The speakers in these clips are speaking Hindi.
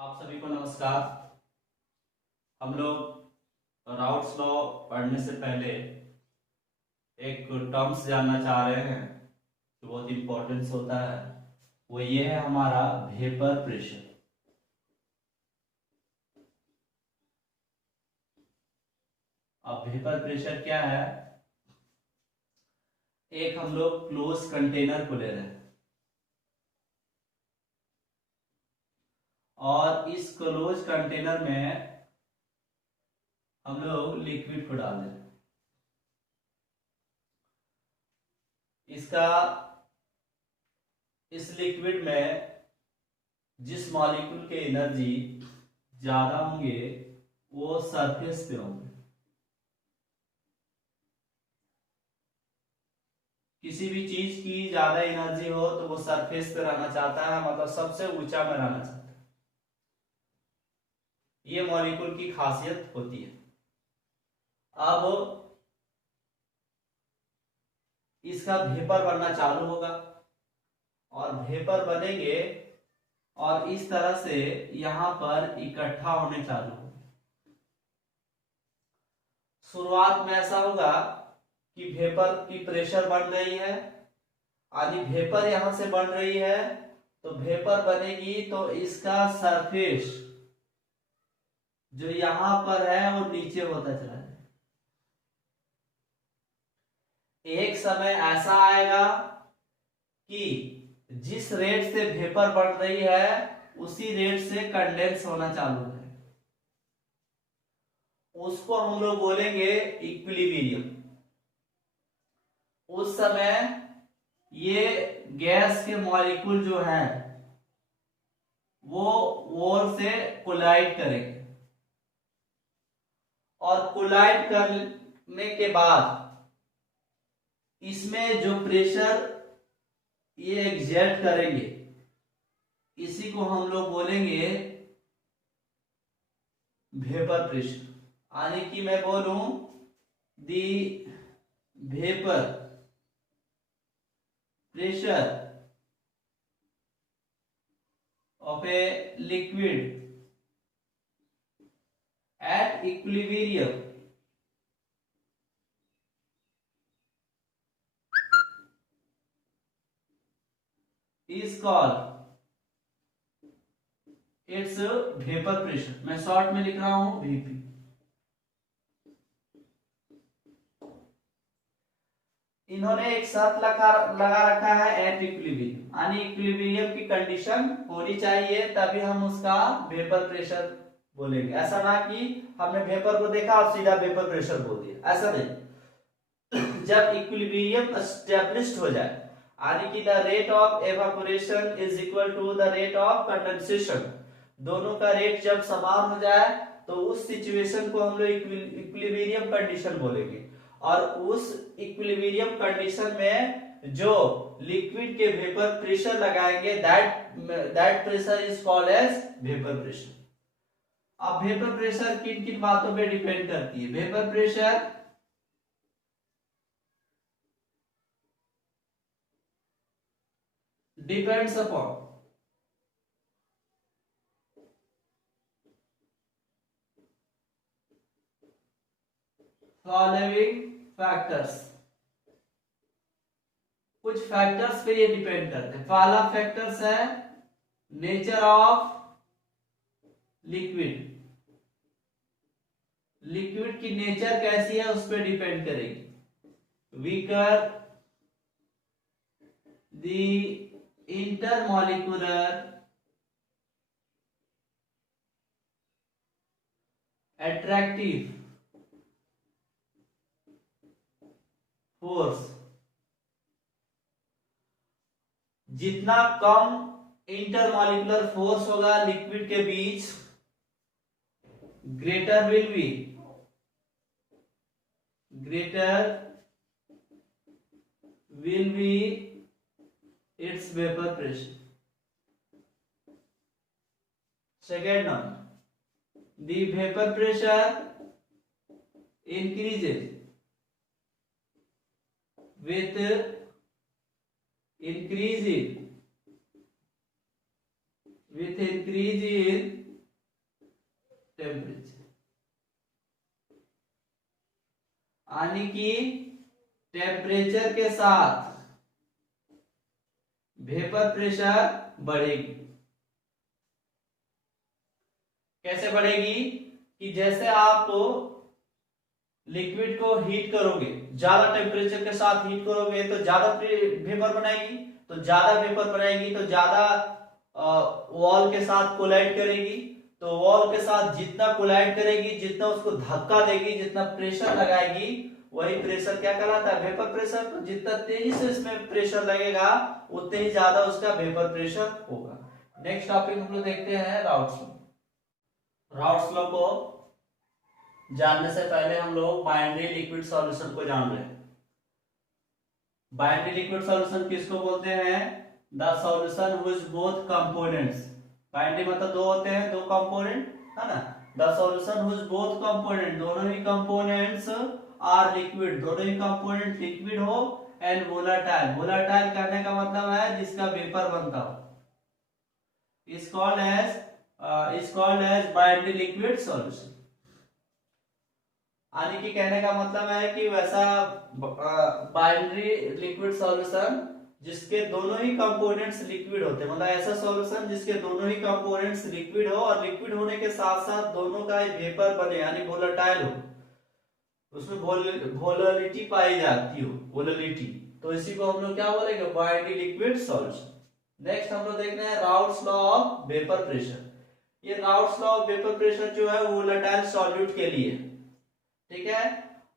आप सभी को नमस्कार। हम लोग राउट्स लॉ पढ़ने से पहले एक टर्म्स जानना चाह रहे हैं जो बहुत इंपॉर्टेंस होता है। वो ये है हमारा वेपर प्रेशर। अब वेपर प्रेशर क्या है? एक हम लोग क्लोज कंटेनर को ले रहे हैं और इस क्लोज कंटेनर में हम लोग लिक्विड को डाल रहे हैं। इसका इस लिक्विड में जिस मॉलिक्यूल के एनर्जी ज्यादा होंगे वो सरफेस पे होंगे। किसी भी चीज की ज्यादा एनर्जी हो तो वो सरफेस पे रहना चाहता है, मतलब सबसे ऊंचा में रहना चाहता है। ये मॉलिक्यूल की खासियत होती है। अब इसका वेपर बनना चालू होगा और वेपर बनेंगे और इस तरह से यहां पर इकट्ठा होने चालू होगा। शुरुआत में ऐसा होगा कि वेपर की प्रेशर बन रही है, यानी वेपर यहां से बन रही है तो वेपर बनेगी तो इसका सरफेस जो यहां पर है वो नीचे होता चला जाए। एक समय ऐसा आएगा कि जिस रेट से वेपर बढ़ रही है उसी रेट से कंडेंस होना चालू है। उसको हम लोग बोलेंगे इक्विलिब्रियम। उस समय ये गैस के मॉलिक्यूल जो है वो वॉल से कोलाइड करेंगे और कोलाइड करने के बाद इसमें जो प्रेशर ये एग्जर्ट करेंगे इसी को हम लोग बोलेंगे वेपर प्रेशर। यानी कि मैं बोलूं दी vapour pressure of a liquid at equilibrium is called its vapor pressure। मैं शॉर्ट में लिख रहा हूं VP। इन्होंने एक शर्त लगा रखा है एट इक्विलिब्रियम, यानी इक्विलिब्रियम की कंडीशन होनी चाहिए तभी हम उसका वेपर प्रेशर बोलेंगे। ऐसा ना कि हमने वेपर को देखा और सीधा वेपर प्रेशर बोल दिया, ऐसा नहीं। जब इक्विलिब्रियम एस्टेब्लिश्ड हो जाए यानी कि the rate of evaporation is equal to the rate of condensation, दोनों का रेट जब समान हो जाए तो उस सिचुएशन को हम लोग इक्विलिब्रियम कंडीशन बोलेंगे। और उस इक्विलिब्रियम कंडीशन में जो लिक्विड के वेपर प्रेशर लगाएंगे that pressure is called as vapour pressure. अब वेपर प्रेशर किन किन बातों पे डिपेंड करती है? Vapour pressure depends upon following factors। कुछ फैक्टर्स पे ये डिपेंड करते हैं। पहला फैक्टर्स है नेचर ऑफ लिक्विड। लिक्विड की नेचर कैसी है उस पर डिपेंड करेगी। Weaker the intermolecular attractive force, जितना कम इंटरमॉलिक्यूलर फोर्स होगा लिक्विड के बीच greater will be its vapour pressure. Second number, the vapor pressure increases with increase in temperature, यानी कि टेम्परेचर के साथ वेपर प्रेशर बढ़ेगी। कैसे बढ़ेगी? कि जैसे आप लिक्विड को हीट करोगे, ज्यादा टेम्परेचर के साथ हीट करोगे तो ज्यादा वेपर बनाएगी, तो ज्यादा वेपर बनाएगी तो ज्यादा वॉल के साथ कोलाइड करेगी, तो वॉल के साथ जितना कोलाइड करेगी, जितना उसको धक्का देगी, जितना प्रेशर लगाएगी, वही प्रेशर क्या कहलाता है? Vapour pressure. तो जितना तेजी से इसमें प्रेशर लगेगा उतने ही ज्यादा उसका वेपर प्रेशर होगा। नेक्स्ट टॉपिक हम लोग देखते हैं राउट्स लॉ। राउट्स लॉ को जानने से पहले हम लोग बाइनरी लिक्विड सॉल्यूशन को जान रहे हैं। बाइनरी लिक्विड सॉल्यूशन किसको बोलते हैं? The solution which both components, binary मतलब दो होते हैं, दो कंपोनेंट, है ना। The solution which both component, दोनों ही कंपोनेंट्स आर लिक्विड, दोनों ही कंपोनेंट लिक्विड हो, एंड वोलाटाइल, वोलाटाइल कहने का मतलब है जिसका वेपर बनता हो, is called as binary liquid solution. यानी कि कहने का मतलब है कि वैसा बाइनरी लिक्विड सॉल्यूशन जिसके दोनों ही कंपोनेंट्स लिक्विड होते हैं, मतलब ऐसा सॉल्यूशन जिसके दोनों ही कंपोनेंट्स लिक्विड हो और लिक्विड होने के साथ साथ दोनों का वेपर बने, यानी वोलेटाइल हो, उसमें वोलेटिलिटी पाई जाती हो, वोलेटिलिटी, तो इसी को हम लोग क्या बोलेंगे? Binary liquid solution. नेक्स्ट हम लोग देख रहे हैं Raoult's law of vapour pressure. ये Raoult's law of vapour pressure जो है वोलेटाइल सॉल्यूट के लिए, ठीक है,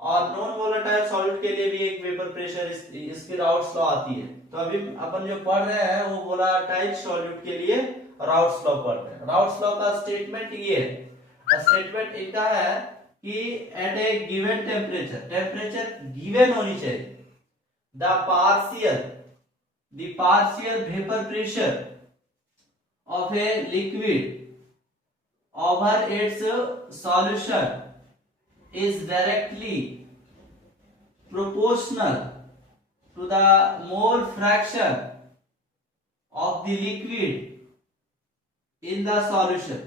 और नॉन वोलेटाइल सॉल्यूट के लिए भी एक वेपर प्रेशर इसकी राउट्स लॉ आती है। तो अभी अपन जो पढ़ रहे हैं वो वोलेटाइल सॉल्यूट के लिए राउट्स लॉ पढ़ रहे हैं। राउट्स लॉ का स्टेटमेंट ये है, स्टेटमेंट इनका है कि eight a given temperature, temperature given होनी चाहिए, the partial vapour pressure of a liquid over it's solution is directly proportional to the mole fraction of the liquid in the solution,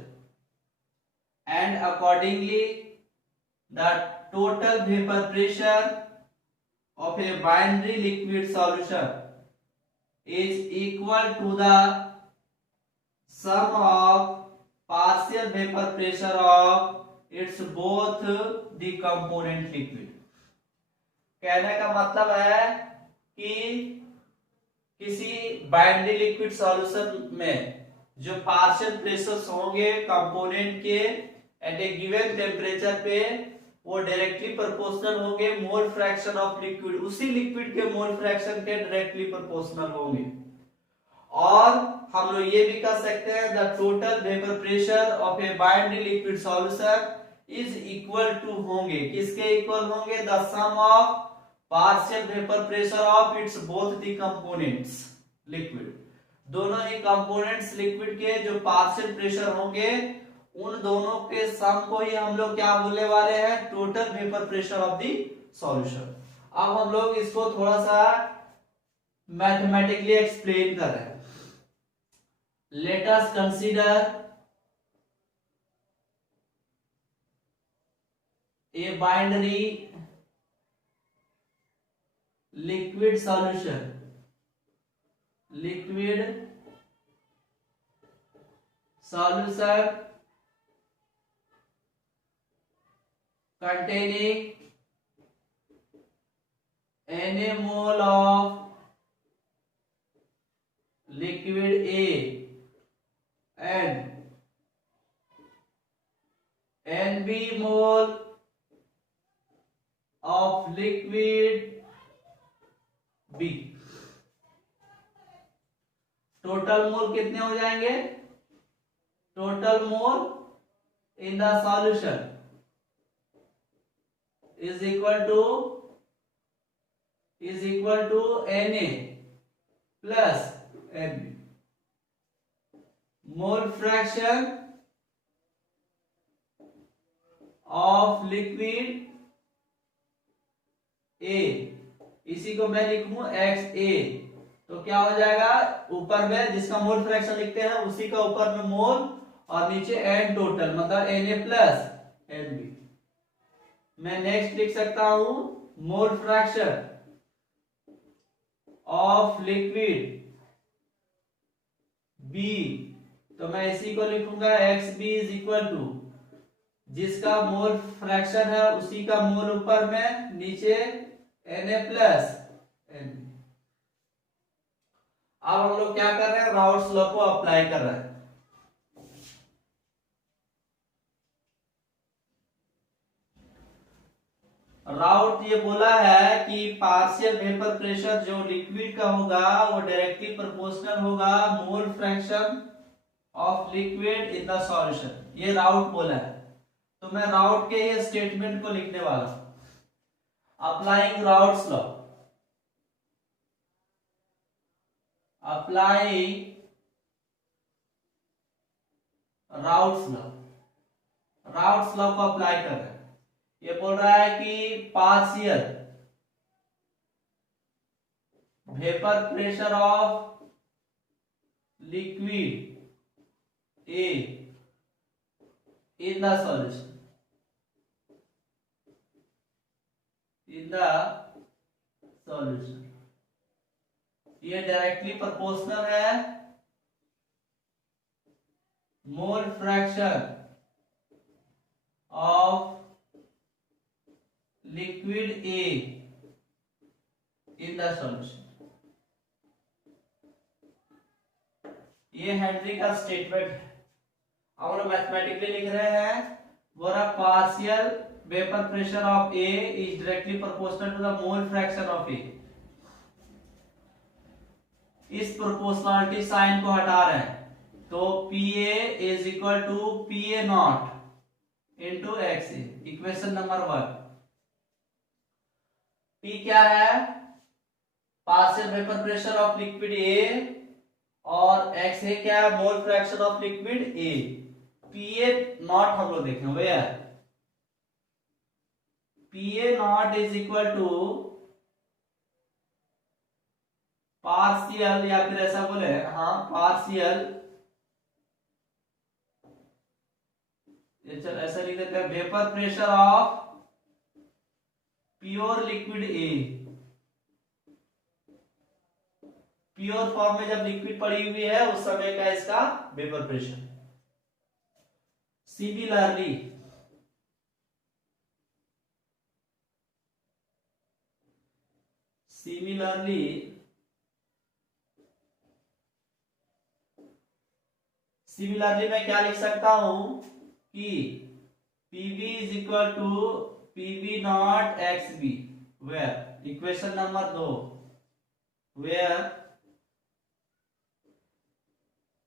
and accordingly the total vapor pressure of a binary liquid solution is equal to the sum of partial vapor pressure of it's both the component liquid. कहने का मतलब है कि किसी बाइनरी लिक्विड सॉल्यूशन में जो पार्शियल प्रेशर्स होंगे कंपोनेंट के एट ए गिवन टेम्परेचर पे, वो डायरेक्टली प्रोपोर्शनल होंगे मोल फ्रैक्शन ऑफ लिक्विड, उसी लिक्विड के मोल फ्रैक्शन के डायरेक्टली प्रोपोर्शनल होंगे। और हम लोग ये भी कह सकते हैं the total vapour pressure of a binary liquid solution is equal to होंगे, किसके इक्वल होंगे? The sum of partial vapour pressure of its both the components liquid, दोनों ही कंपोनेंट्स लिक्विड के जो पार्शियल प्रेशर होंगे उन दोनों के सम को ही हम लोग क्या बोलने वाले हैं? Total vapour pressure of the solution. अब हम लोग इसको थोड़ा सा मैथमेटिकली एक्सप्लेन कर रहे हैं। Let us consider a binary liquid solution, containing n mole of liquid A and nb mole of liquid B। Total mole कितने हो जाएंगे? Total mole in the solution is equal to Na plus Nb, mole fraction of liquid A, इसी को मैं लिखूं XA, तो क्या हो जाएगा? ऊपर में जिसका मोल फ्रैक्शन लिखते हैं उसी का ऊपर में मोल और नीचे एन टोटल मतलब Na प्लस Nb। मैं नेक्स्ट लिख सकता हूं मोल फ्रैक्शन ऑफ लिक्विड B, तो मैं इसी को लिखूंगा XB इज इक्वल टू जिसका मोल फ्रैक्शन है उसी का मोल ऊपर में, नीचे Na प्लस Nb। अब हम लोग क्या कर रहे हैं, राउट्स लॉ को अप्लाई कर रहे हैं। राउट ये बोला है कि पार्शियल वेपर प्रेशर जो लिक्विड का होगा वो डायरेक्टली प्रोपोर्शनल होगा मोल fraction of liquid in the solution, ये राउट बोला है। तो मैं राउट के ये स्टेटमेंट को लिखने वाला हूं। Applying Raoult's law, applying Raoult's law, Raoult's law को अप्लाई कर रहे हैं। ये बोल रहा है कि partial vapour pressure of liquid A in the solution, in the solution, ये डायरेक्टली प्रोपोर्शनल है mole fraction of liquid A in the solution. ये हेनरी का स्टेटमेंट है। अब हम लोग मैथमेटिकली लिख रहे हैं, बोला partial vapour pressure of A is directly proportional to the mole fraction of A। इस प्रोपोर्शनलिटी साइन को हटा रहे हैं, तो PA is equal to PA not into XA, equation number 1। P क्या है, partial vapour pressure of liquid A, और XA क्या है, mole fraction of liquid A। PA not हम लोग देखें where PA not is equal to partial, या फिर ऐसा बोले, हाँ पार्शियल, चल ऐसा लिख देते हैं, vapour pressure of pure liquid A. Pure form में जब लिक्विड पड़ी हुई है उस समय का इसका वेपर प्रेशर। सिमिलरली सिमिलरली मैं क्या लिख सकता हूं कि PV is equal to PV not XB, where equation number 2, where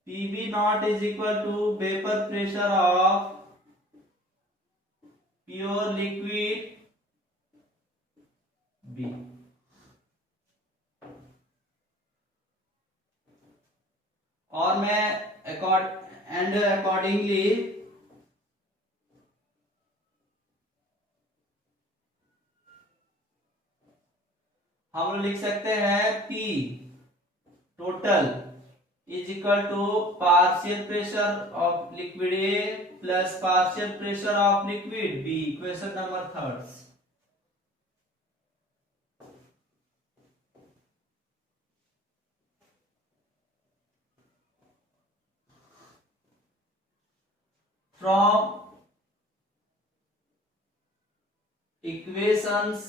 PV not is equal to vapour pressure of pure liquid B। और मैं अकॉर्डिंगली हम लोग लिख सकते हैं P total is equal to partial pressure of liquid A plus partial pressure of liquid B, equation number 3। From equations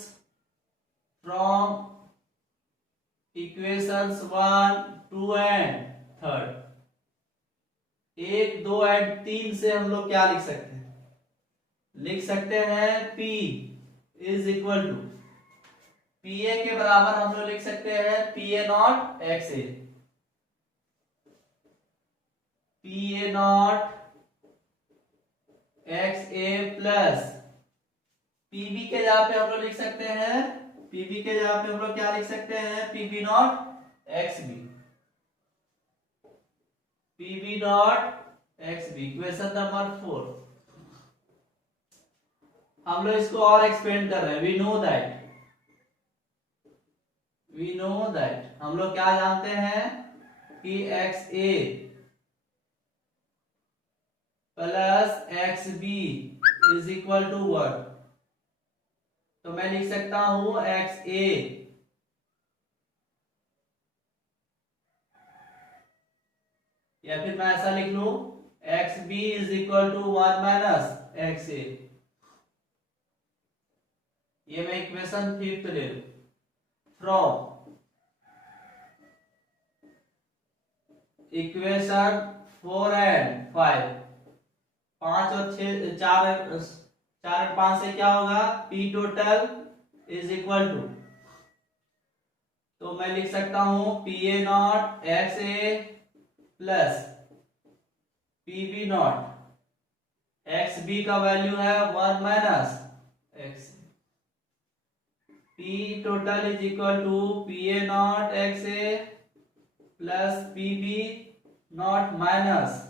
1, 2 and 3, 1, 2 and 3 से हम लोग क्या लिख सकते हैं, लिख सकते हैं P is equal to PA के बराबर हम लोग लिख सकते हैं PA not XA, PA not XA plus PB के जगह पे हम लोग लिख सकते हैं, PB के जगह पे हम लोग क्या लिख सकते हैं, PB not XB, PB not XB, equation number 4। हम लोग इसको और एक्सपेंड कर रहे हैं। वी नो दैट हम लोग क्या जानते हैं कि XA plus x B is equal to 1। तो मैं लिख सकता हूं एक्स ए या फिर मैं ऐसा लिख लूं X B is equal to 1 minus X A. ये मैं इक्वेशन 5 ले लूं फ्रॉम इक्वेशन 4 एंड 5। 5 और 6 4 और 5 से क्या होगा P total is equal to, तो मैं लिख सकता हूं P A not x A plus P B not x B का वैल्यू है 1 minus x. P total is equal to P A not x A plus P B not minus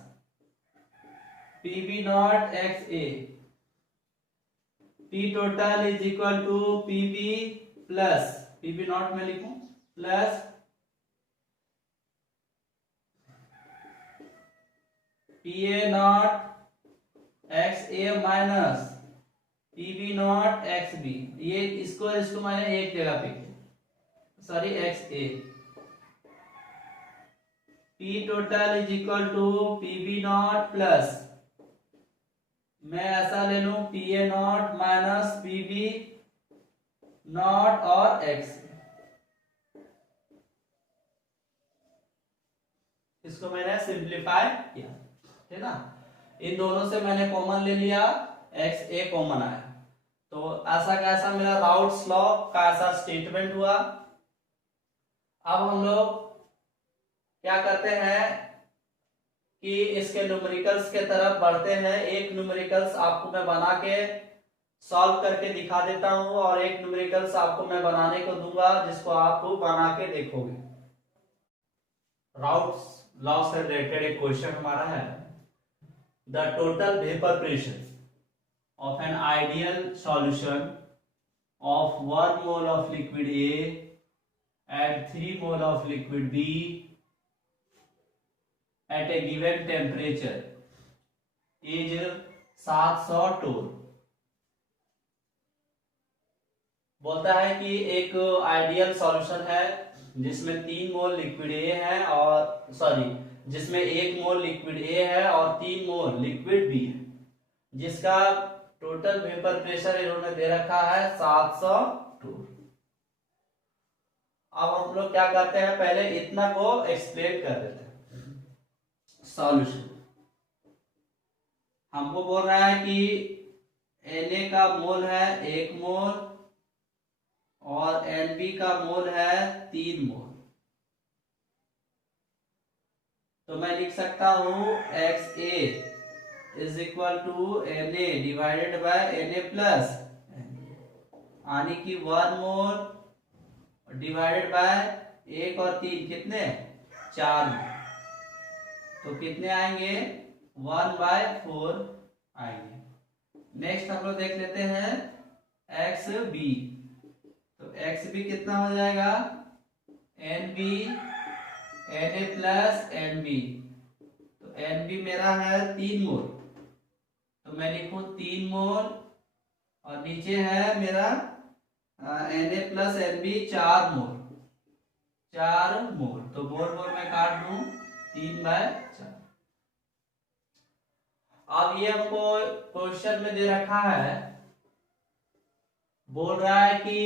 P B not x A. P total is equal to P B plus P B not में लिखूं plus P A not x A minus P B not x B. ये इसको मैंने एक जगह पे sorry x A. P total is equal to P B not plus मैं ऐसा ले लूं P A not minus P B not और एक्स। इसको मैंने सिंप्लीफाई किया, है ना। इन दोनों से मैंने कॉमन ले लिया, एक्स ए कॉमन आया, तो ऐसा कैसा मेरा राउट्स लॉ का ऐसा स्टेटमेंट हुआ। अब हम लोग क्या करते हैं कि इसके न्यूमेरिकल्स के तरफ बढ़ते हैं। एक न्यूमेरिकल्स आपको मैं बना के सॉल्व करके दिखा देता हूं और एक न्यूमेरिकल्स आपको मैं बनाने को दूंगा जिसको आप बना के देखोगे। राउट्स लॉ से रिलेटेड एक क्वेश्चन हमारा है, the total vapour pressure of an ideal solution of 1 mole of liquid A and 3 mole of liquid B at a given temperature is 700 torr. बोलता है कि एक आइडियल सॉल्यूशन है जिसमें 3 मोल लिक्विड ए है और जिसमें 1 मोल लिक्विड ए है और 3 मोल लिक्विड बी है, जिसका टोटल वेपर प्रेशर इन्होंने दे रखा है 700 टोल। अब हम लोग क्या करते हैं, पहले इतना को एक्सप्लेन कर देते हैं। सॉल्यूशन हमको बोल रहा है कि Na का मोल है 1 मोल और Nb का मोल है 3 मोल। तो मैं लिख सकता हूं XA is equal to Na divided by Na plus, यानी कि 1 मोल डिवाइडेड बाय 1 और 3 कितने 4 मोल। तो कितने आएंगे 1/4 आएंगे। नेक्स्ट हम लोग देख लेते हैं XB। तो XB कितना हो जाएगा NB Na प्लस NB। तो NB मेरा है 3 मोल, तो मैं लिखूं 3 मोल और नीचे है मेरा Na प्लस NB 4 मोल। 4 मोल तो मोल में काट दूं 3/4। अब ये हमको क्वेश्चन में दे रखा है, बोल रहा है कि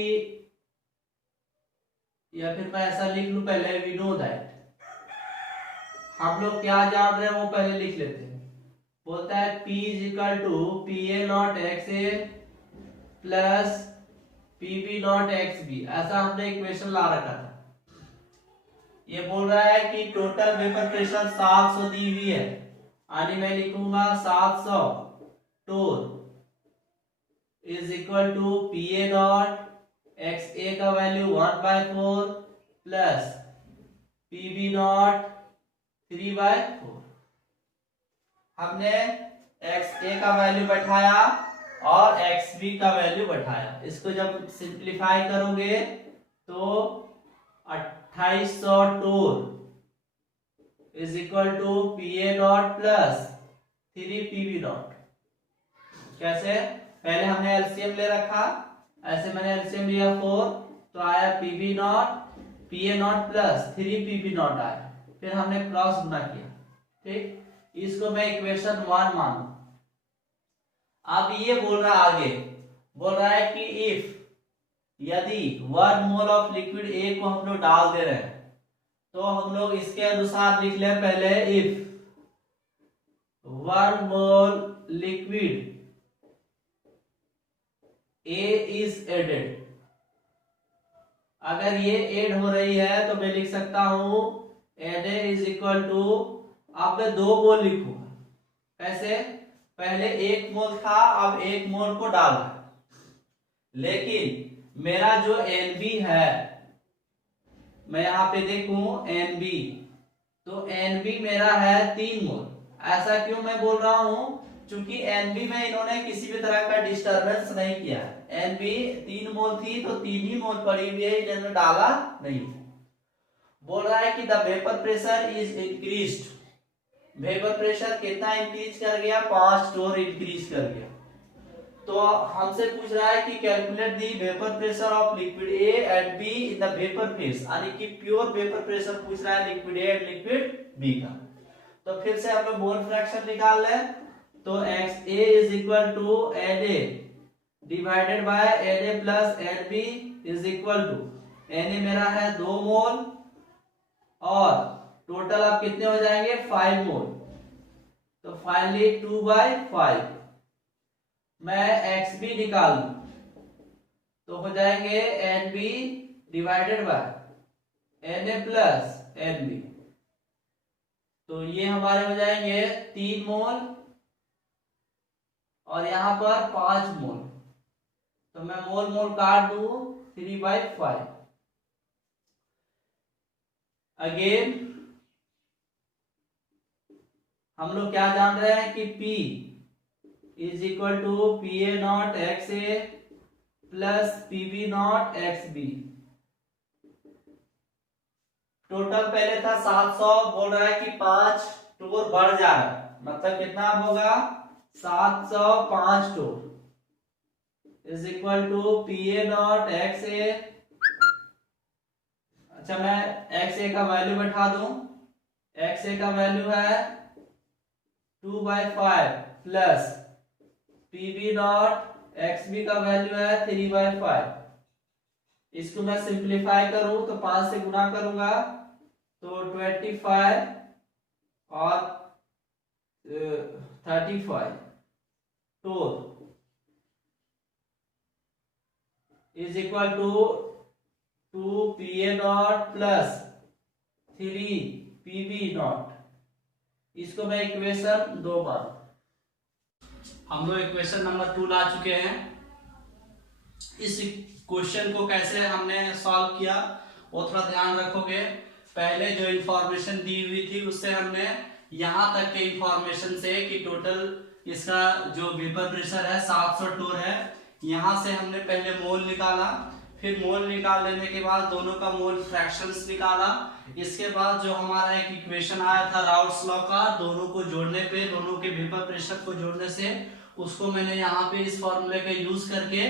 या फिर मैं ऐसा लिख लूं पहले वी नो दैट, हम लोग क्या जान रहे हैं वो पहले लिख लेते हैं। बोलता है P is equal to P A not x A plus P B not x B, ऐसा हमने इक्वेशन ला रखा था। ये बोल रहा है कि टोटल वेपर प्रेशर 700 दी हुई है, यानी मैं लिखूंगा 700 torr is equal to P A not x A का value 1/4 plus P B naught 3/4। हमने एक्स ए का वैल्यू बैठाया और एक्स बी का वैल्यू बैठाया। इसको जब सिंप्लीफाई करोगे तो 2800 torr is equal to P A not plus 3 P V not. कैसे? पहले हमने एलसीएम ले रखा, ऐसे मैंने एलसीएम लिया 4, तो आया PV not PA not plus 3 P V not आया, फिर हमने क्रॉस गुना किया। ठीक, इसको मैं इक्वेशन 1 मानू। अब ये बोल रहा आगे, बोल रहा है कि इफ, यदि 1 मोल ऑफ लिक्विड ए को हम लोग डाल दे रहे हैं, तो हम लोग इसके अनुसार लिख ले पहले, if 1 mole liquid A is added. अगर ये ऐड हो रही है तो मैं लिख सकता हूं एडे इज इक्वल टू, अब मैं 2 मोल लिखूंगा। ऐसे पहले 1 मोल था, अब 1 मोल को डाला, लेकिन मेरा जो एनबी है, मैं यहां पे देखूं एनबी, तो एनबी मेरा है 3 मोल। ऐसा क्यों मैं बोल रहा हूं? क्योंकि एनबी में इन्होंने किसी भी तरह का डिस्टरबेंस नहीं किया। एनबी 3 मोल थी तो 3 ही मोल पड़ी हुई है, इन्होंने डाला नहीं। बोल रहा है कि the vapour pressure is increased. Vapour pressure कितना इंक्रीज कर गया? 5 टोर इंक्रीज कर गया। तो हमसे पूछ रहा है कि calculate the vapour pressure of liquid A and B in the vapour phase, यानी कि प्योर वेपर प्रेशर पूछ रहा है liquid A and liquid B का। तो फिर से हम लोग मोल फ्रैक्शन निकाल लें, तो x A is equal to n A divided by n A plus n B is equal to, n A मेरा है 2 मोल और टोटल अब कितने हो जाएंगे? 5 मोल। तो फाइनली 2/5। मैं एक्स बी निकाल लूं तो हो जाएंगे n B divided by n A plus n B, तो ये हमारे हो जाएंगे 3 मोल और यहां पर 5 मोल। तो मैं मोल मोल काट दूं, 3/5। अगेन हम लोग क्या जान रहे हैं कि P is equal to P A not x A plus P B not x B. Total पहले था 700, बोल रहा है कि 5 टोर बढ़ जा रहा है, मतलब कितना होगा? 705 torr is equal to P A not x A. अच्छा, मैं एक्स ए का वैल्यू बैठा दूं, एक्स ए का वैल्यू है 2/5 plus P B not x B का वैल्यू है 3/5। इसको मैं सिंप्लीफाई करूं तो 5 से गुना करूंगा तो 25 और 35 torr is equal to 2 P A not plus 3 P B naught. इसको मैं इक्वेशन 2 मानू। हम लोग इक्वेशन नंबर 2 ला चुके हैं। इस क्वेश्चन को कैसे हमने सॉल्व किया वो थोड़ा ध्यान रखोगे। पहले जो इंफॉर्मेशन दी हुई थी उससे हमने यहां तक के इंफॉर्मेशन से कि टोटल इसका जो वेपर प्रेशर है 700 टोर है, यहां से हमने पहले मोल निकाला, फिर मोल निकाल लेने के बाद दोनों का मोल फ्रैक्शंस निकाला। इसके बाद जो हमारा एक इक्वेशन आया था राउट्स लॉ का, दोनों को जोड़ने पे, दोनों के वेपर प्रेशर को जोड़ने से, उसको मैंने यहाँ पे इस फॉर्मूले का यूज करके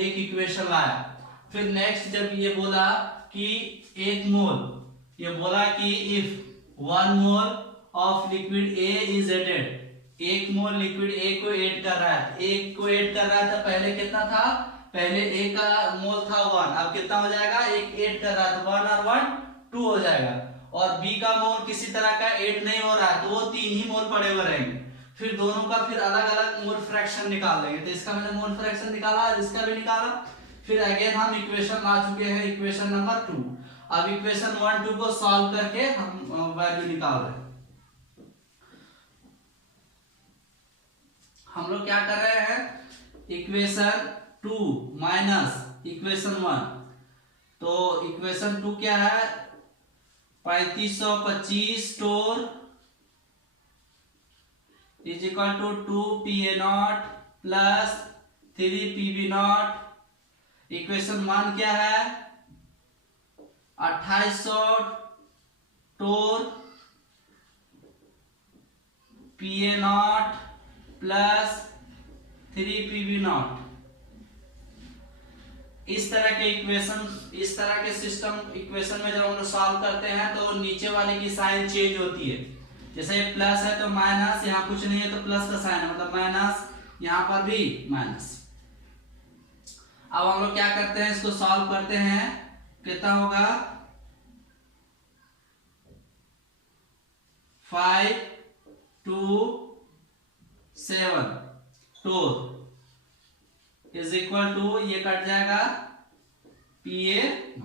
एक इक्वेशन लाया। फिर नेक्स्ट जब ये बोला कि 1 मोल, ये बोला कि if 1 mole of liquid A is added, 1 mole liquid A को ऐड कर रहा है, एक को ऐड कर रहा था, पहले कितना था? पहले ए का मोल था 1, अब कितना हो जाएगा? एक ऐड कर रहा है तो 1 और 1 2 हो जाएगा। और बी का मोल किसी तरह का ऐड नहीं हो रहा है तो वो 3 ही मोल पड़े हुए रहेंगे। फिर दोनों का फिर अलग अलग मोल फ्रैक्शन निकाल लेंगे। तो इसका मैंने मोल फ्रैक्शन निकाला, इसका भी निकाला। फिर अगेन हम इक्वेशन ला चुके हैं, इक्वेशन नंबर 2। अब इक्वेशन 1 2 को सॉल्व करके हम वैल्यू निकाल रहे हैं। हम लोग क्या कर रहे हैं? Equation 2 minus equation 1। तो इक्वेशन 2 क्या है? 3525 torr is equal to 2 P A not plus 3 P B naught. Equation 1 क्या है? 2800 टोर PA0 प्लस 3PB0। इस तरह के इक्वेशन, इस तरह के सिस्टम इक्वेशन में जब हम लोग सॉल्व करते हैं तो नीचे वाले की साइन चेंज होती है। जैसे प्लस है तो माइनस, यहाँ कुछ नहीं है तो प्लस का साइन है, मतलब माइनस, यहाँ पर भी माइनस। अब हम लोग क्या करते हैं, इसको सॉल्व करते हैं। कितना होगा 5 2 7 टोर इज इक्वल टू, ये कट जाएगा PA0।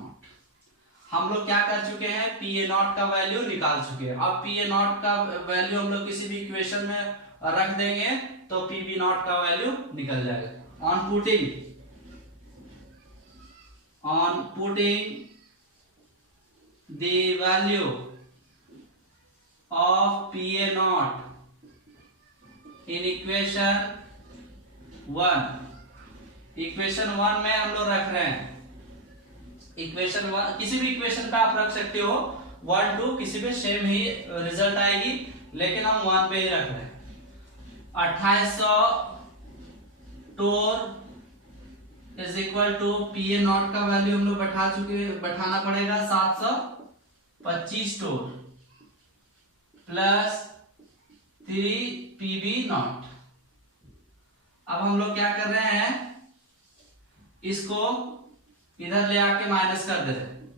हम लोग क्या कर चुके हैं, PA0 का वैल्यू निकाल चुके हैं। अब PA0 का वैल्यू हम लोग किसी भी इक्वेशन में रख देंगे तो PB0 का वैल्यू निकल जाएगा। On putting the value of PA0 in equation 1, equation 1 में हम लोग रख रहे हैं। इक्वेशन 1 किसी भी इक्वेशन पे आप रख सकते हो, 1 2 किसी पे सेम ही रिजल्ट आएगी, लेकिन हम 1 पे ही रख रहे हैं। 2800 टोर इज इक्वल टू PA0 का वैल्यू हम लोग बैठाना पड़ेगा 725 टोर प्लस 3PB0। अब हम लोग क्या कर रहे हैं, इसको इधर ले आके माइनस कर दे रहे हैं।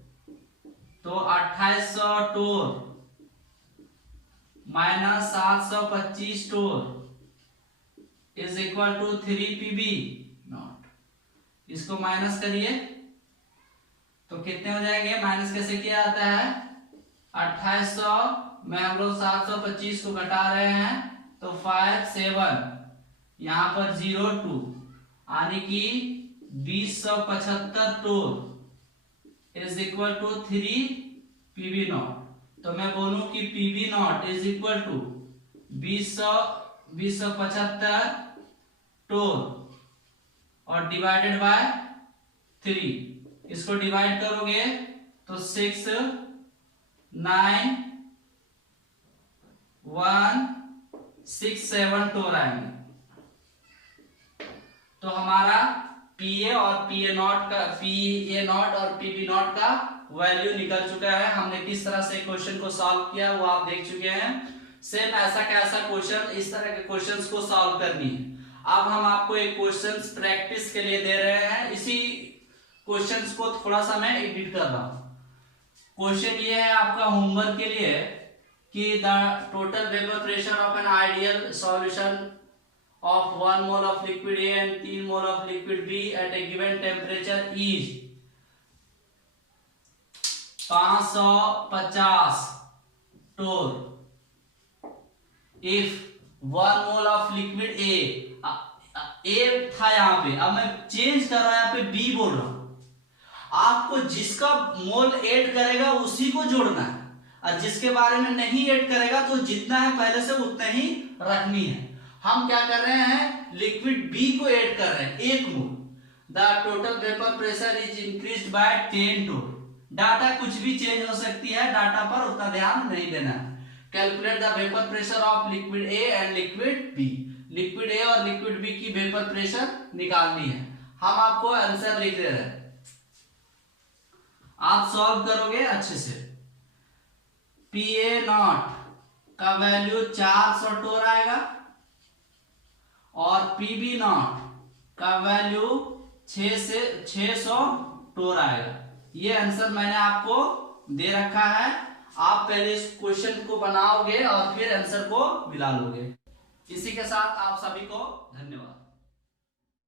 तो 2800 torr minus 725 torr is equal to 3PB0। इसको माइनस करिए तो कितने हो जाएंगे, माइनस कैसे किया जाता है, 2800 में हम लोग 725 को घटा रहे हैं तो 5 7, यहां पर 0 2, यानी कि 2075 टोर इज इक्वल टू 3PB0। तो मैं बोलूं कि PB0 इज इक्वल टू 2075 टोर और डिवाइडेड बाय 3। इसको डिवाइड करोगे तो 6 9 1 6 7 टोर आएंगे। तो हमारा PA और PA0 और PB0 का वैल्यू निकल चुका है। हमने किस तरह से क्वेश्चन को सॉल्व किया वो आप देख चुके हैं। सेम ऐसा कैसा क्वेश्चन, इस तरह के क्वेश्चंस को सॉल्व करनी है। अब हम आपको एक क्वेश्चंस प्रैक्टिस के लिए दे रहे हैं। इसी क्वेश्चंस को थोड़ा सा मैं एडिट कर रहा हूं। क्वेश्चन ये है आपका होमवर्क के लिए कि the total vapour pressure of an ideal solution of 1 mole of liquid A and 3 mole of liquid B at a given temperature is 550 torr if 1 mole of liquid A था यहाँ पे, अब मैं चेंज कर रहा हूं, यहाँ पे B बोल रहा हूं। आपको जिसका मोल ऐड करेगा उसी को जोड़ना है, और जिसके बारे में नहीं ऐड करेगा तो जितना है पहले से उतना ही रखनी है। हम क्या कर रहे हैं, लिक्विड बी को ऐड कर रहे हैं 1 mole. The total vapour pressure is increased by 10 torr. Data कुछ भी चेंज हो सकती है, डाटा पर उतना ध्यान नहीं देना है। Calculate the vapour pressure of liquid A and liquid B. Liquid A और लिक्विड बी की वेपर प्रेशर निकालनी है। हम आपको आंसर लिख दे रहे हैं, आप सॉल्व करोगे अच्छे से। PA0 का वैल्यू 400 टोर आएगा और PB0 का वैल्यू 600 टोर आएगा। ये आंसर मैंने आपको दे रखा है। आप पहले इस क्वेश्चन को बनाओगे और फिर आंसर को मिला लोगे। इसी के साथ आप सभी को धन्यवाद।